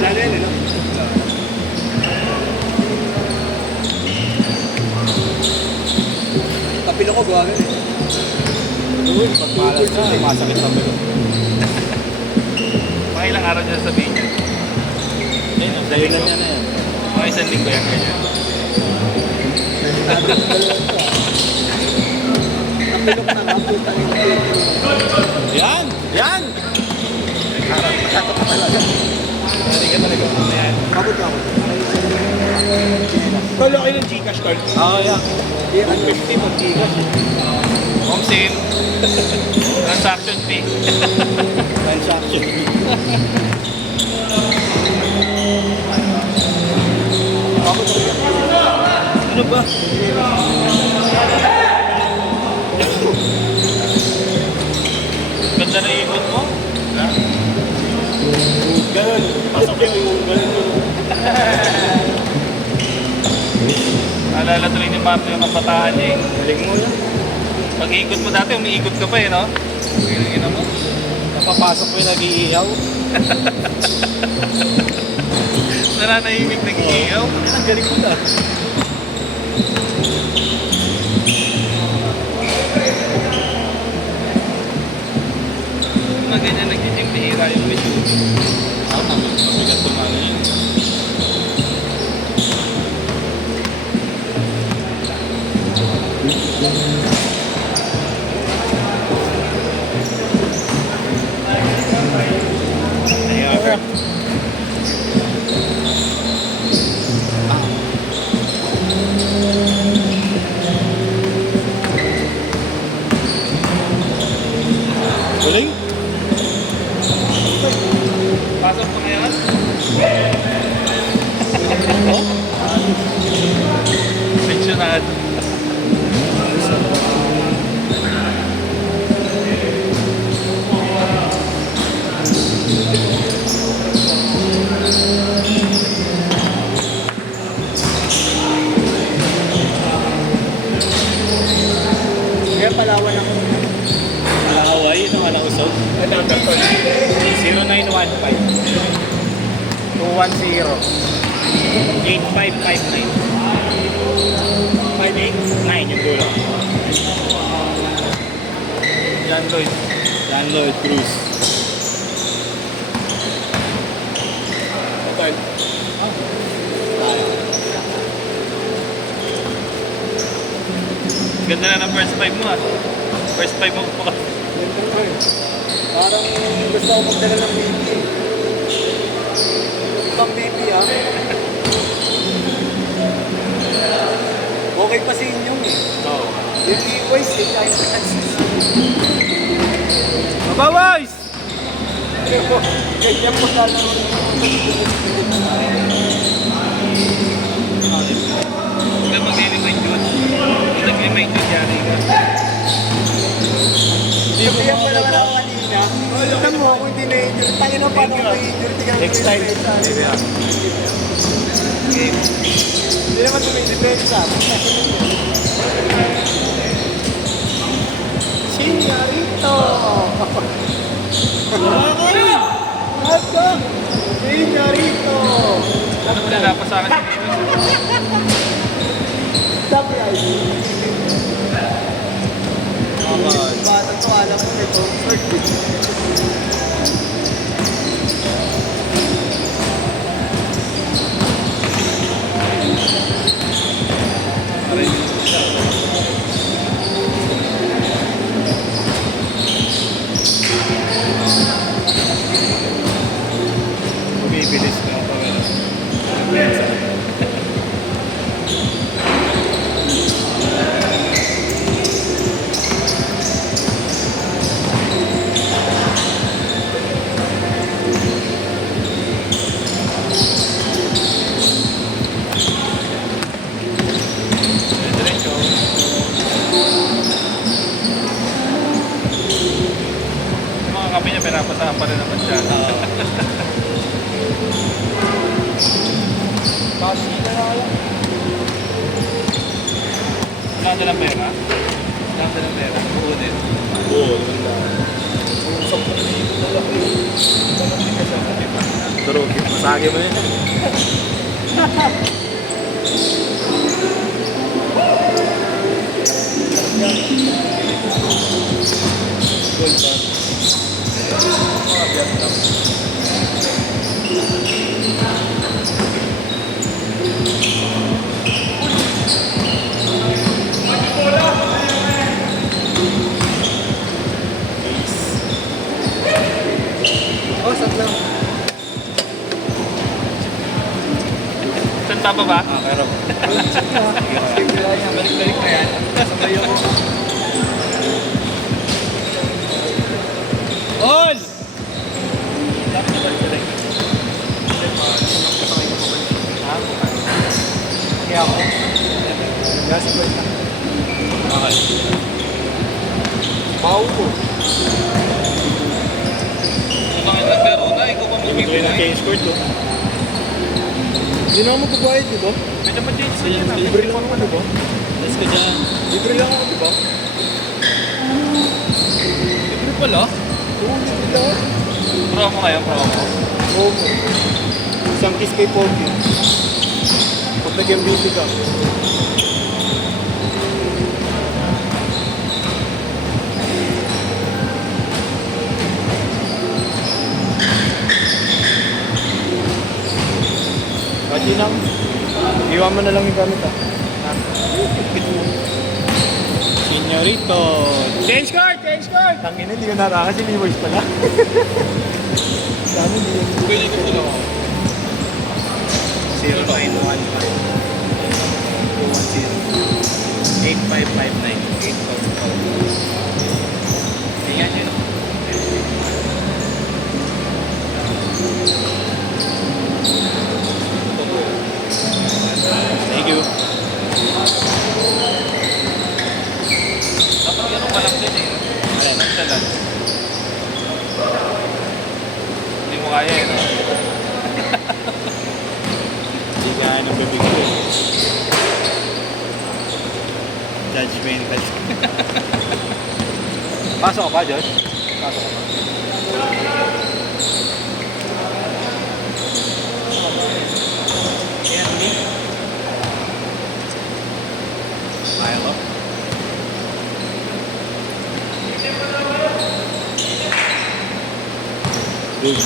Lalo yan, no? Kapilo ko, gawa rin eh. Uy, pag malas na, masakit sa pilo. Mga ilang araw niya sabihin niya. Ayun, ang dahilan niya na yan. Mga isang linggo yan ganyan. Kapilo ko na nga, puta rin. Yan! Yan! Masyado ka talaga. Hindi ka talaga muna yan. Kabot ako. Kala kayo ng Gcash card? Oo, yan. 150 pag Gcash. Home sale. Transaction fee. Transaction. Kabot ako. Ano ba? Ganda na ikot mo. Ganun. Pasok yung ganun. Naalala tuloy ni Marto yung kabataan niya eh. Galing mo yan. Pag ikot mo dati, umiikot ka pa eh, no? Ina mo. Napapasok mo yung nag-iihaw. Nananahimik nag-iiyaw. Ang galing mo na. Mga ganyan nag-gym, bihira yung medyo. Mabigat yung ano yun. Ayan. Galing? Pasok mo ngayon? Pensionado. Kaya palawan ako. Hawaii, ito walang usog. 0915 210 8559 589 yung dulo. John Lloyd. John Lloyd Cruz. Okay. Ganda na ng first five mo ah. First five mo pa. Parang gusto ko magdala ng baby. Ibang baby ah. Okay pa sa inyo eh. Oo. Yung e-voice eh, kahit Francis. Mabaways! Ganyan po sana rin. Huwag ka mag-remind yun. Kung nag-remind yun, yari ka. Sabihan pa naman ako kanina. Tignan mo kung hindi na-injure. Tangin mo paano ako na-injure. Tignan mo Next time. Game. Hindi naman tumidepensa. Señorito! Ako! Señorito! Ano mo nalapas sa akin? Sabi ay. Bata to, alam mo may concert. Bumibilis ka pa. Diretso. Yung mga kape niya, pinapasahan pa rin naman siya. Kasi na lang. Wala ka ng pera? Wala ka ng pera? Oo din. Oo, ganda. Sasagi mo yun. Gold bar. Mga Vietnam. Oh, sat lang. Saan pa ba? Pero. Balik-balik na yan. Sabay ako. On! Dapat na balik-balik. Kaya ako. Gas ko ito. Okay. Pau ko. Kung bakit naglaro na, ikaw pa Hindi ko yung change court to. Hindi na ako magbabayad, di ba? Pwede pa change na yan. Libre lang ako, di ba? Let's go dyan. Libre lang ako, di ba? Libre pala. Oo, libre lang ako. Promo ngayon, promo. Oo. Isang kiss kay Pogi. Pag nag-MVP ka. Pati lang. Iwan mo na lang yung gamit ah. Senyorito. Change card! Change card! Tangina, hindi ko narakas. Hindi voice pala. Dami hindi yun. Pwede ko tulo ako. 0915-210-8559-844. Ayan yun. Thank you. Dapat ganun pa lang din eh. Ayan. Nagsalan. Hindi mo kaya eh. No? Hindi kaya nang bibigay. Judgmental. Pasok ka pa, Josh? Pasok ka pa. Ayan, me. Ayaw ko. Boom.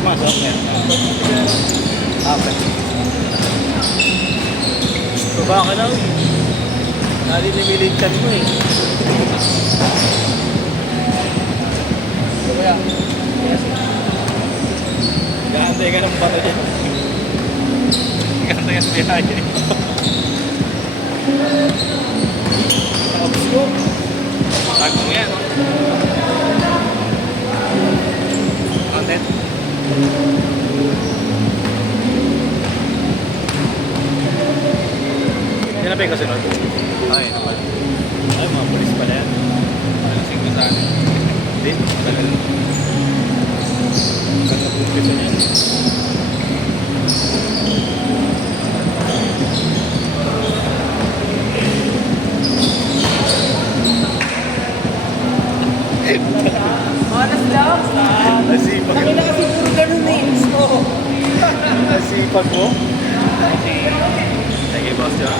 Masok yan. Apat. Baba ka daw eh. Nalilimilintan mo eh. Kaya, Gahantay ka ng bata dyan. Ganda yung biyahe. tapos ko. Tago mo yan. No? Content? Tinapay ko sunod. Ay, naman. Ay, mga polis pala yan. Alasing ko sa akin. Hindi, tagal. Ganda po umpisa niyan. Manas lang. Nasipag. Taki na kasi puro ganun eh. Gusto. Nasipag mo? Sige, boss John.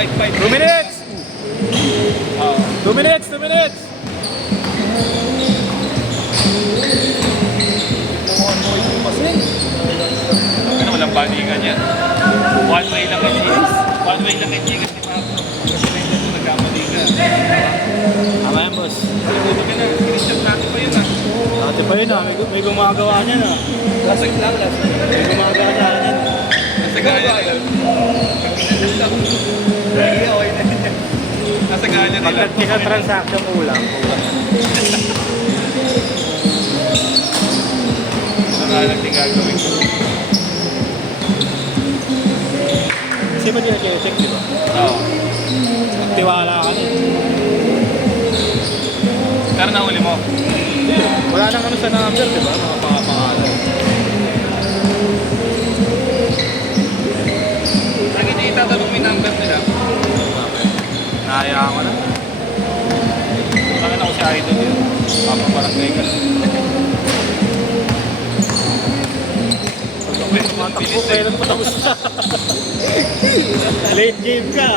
5-5. 2 minutes! Oo. 2 minutes! 2 minutes! Ano, walang balikan yan. One way lang ang Gcash. One way lang ang Gcash ni Pablo. Kasi na yun kung nagkamali ka. Tama yan, boss. Ito ka na, screenshot natin pa yun ah. Dati pa yun ah, may gumagawa niyan ah. Last week lang, last week. May gumagawa niyan. Nasa gaya nila. Lagi okay na yun. Nasa gaya nila. Pagkat kina-transaction ulang. Nakalang din gagawin ko. Kasi ba di na-check, di ba? Oo. Magtiwala ka na. Pero nahuli mo. Wala nang ano sa number, di ba? Mga pangalan. Lagi niya itatanong mo yung number nila. Nahayaan ko na. Bakit ako si Idol yun? Papabarangay ka lang. Tumatakbo, pero patapos na. Late game ka.